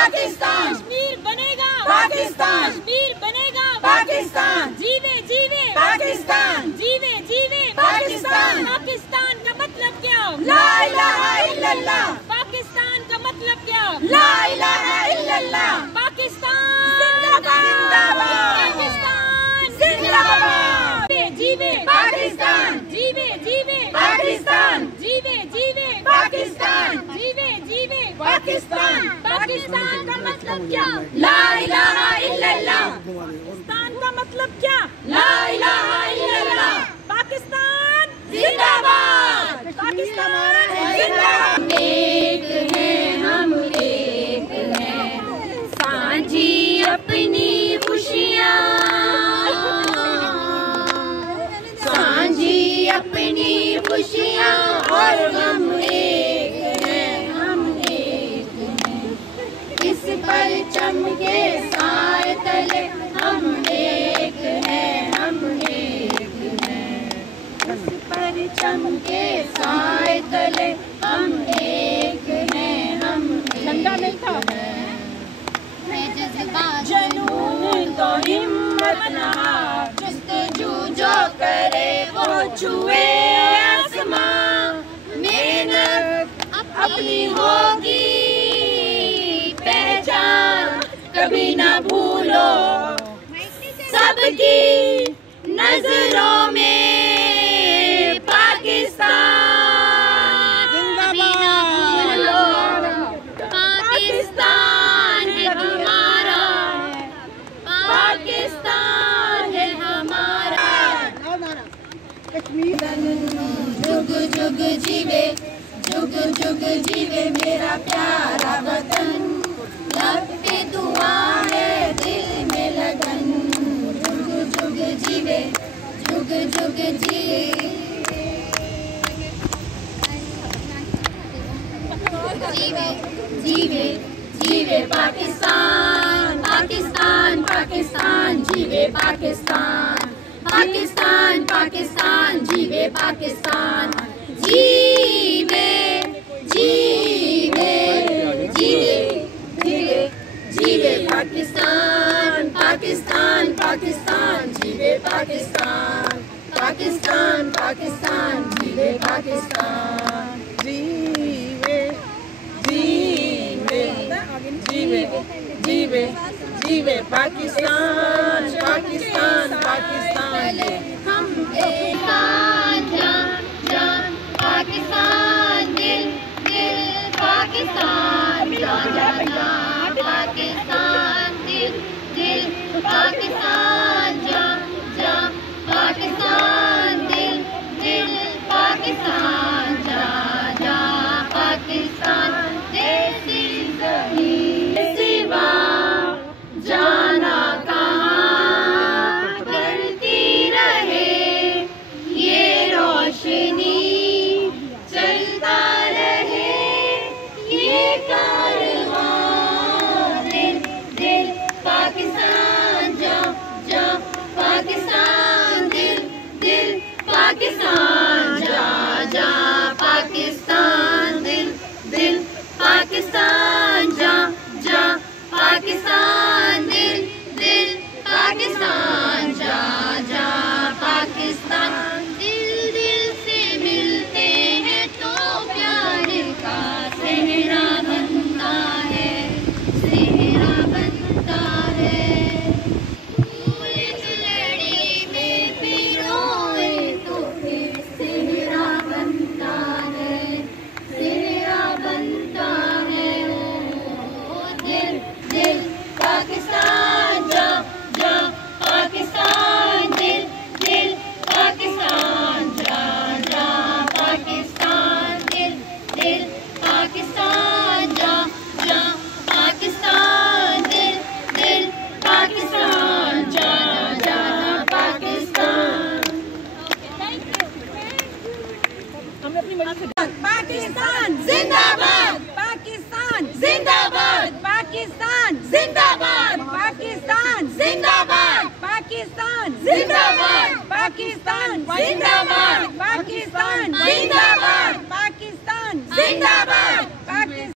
पाकिस्तान, कश्मीर बनेगा पाकिस्तान, कश्मीर बनेगा पाकिस्तान, जीवे जीवे पाकिस्तान, जीवे जीवे पाकिस्तान। पाकिस्तान का मतलब क्या? ला इलाहा इल्लल्लाह। पाकिस्तान का मतलब क्या? ला इलाहा इल्लल्लाह। पाकिस्तान जिंदाबाद, पाकिस्तान जिंदाबाद। जीवे पाकिस्तान, जीवे जीवे पाकिस्तान, जीवे जीवे पाकिस्तान, जीवे जीवे पाकिस्तान। पाकिस्तान का मतलब क्या? ला इलाहा इल्लल्लाह। पाकिस्तान का मतलब क्या? ला इलाहा इल्लल्लाह। पाकिस्तान जिंदाबाद, पाकिस्तान जिंदाबाद। एक हैं हम एक हैं, साझी अपनी खुशियाँ, साझी अपनी खुशियाँ और हम एक हैं, हम एक हैं। इस परचम के साए तले हम एक हैं, हम एक हैं। इस परचम के साए तले हम एक हैं, हम झंडा नहीं था। जनून तो हिम्मत नहा, जुस्तजू जो करे वो छुए आसमां। मेहनत अपनी होगी पहचान, कभी ना भूलो सबकी नजरों में पाकिस्तान। पाकिस्तान है हमारा, पाकिस्तान है हमारा। जुग जुग जीवे, जुग जुग जीवे मेरा प्यारा वतन। लब पे दुआ है, दिल में लगन। जुग जुग जीवे, जुग जुग जीवे, जीवे जीवे जीवे पाकिस्तान, पाकिस्तान पाकिस्तान, जीवे पाकिस्तान, पाकिस्तान पाकिस्तान, जीवे पाकिस्तान। जीवे जीवे जीवे जीवे जीवे पाकिस्तान, पाकिस्तान पाकिस्तान, जीवे पाकिस्तान, पाकिस्तान पाकिस्तान, जीवे पाकिस्तान। जीवे जीवे जीवे जीवे जीवे पाकिस्तान, पाकिस्तान पाकिस्तान। हम एक जान पाकिस्तान, दिल दिल पाकिस्तान, जान पाकिस्तान, दिल दिल पाकिस्तान, जान पाकिस्तान, दिल दिल पाकिस्तान, जान पाकिस्तान। देश सिवा जाना कहाँ, करती रहे ये रोशनी, चलता रहे ये कारवां। दिल दिल पाकिस्तान, जा पाकिस्तान, दिल दिल पाकिस्तान, जा पाकिस्तान, दिल दिल पाकिस्तान, जा पाकिस्तान, दिल दिल पाकिस्तान, जा पाकिस्तान। दिल दिल से मिलते हैं तो प्यार का सेहरा बनता है, सेहरा बनता है। फूल लड़ी में पिरोए तो फिर सेहरा बनता है, सेहरा बनता है। ओ दिल दिल पाकिस्तान, जा पाकिस्तान, दिल दिल पाकिस्तान, जा पाकिस्तान, दिल दिल पाकिस्तान, जा पाकिस्तान, दिल दिल पाकिस्तान, जा पाकिस्तान। पाकिस्तान जिंदाबाद, पाकिस्तान जिंदाबाद, पाकिस्तान जिंदाबाद, पाकिस्तान जिंदाबाद, पाकिस्तान जिंदाबाद, पाकिस्तान जिंदाबाद, पाकिस्तान जिंदाबाद, पाकिस्तान जिंदाबाद।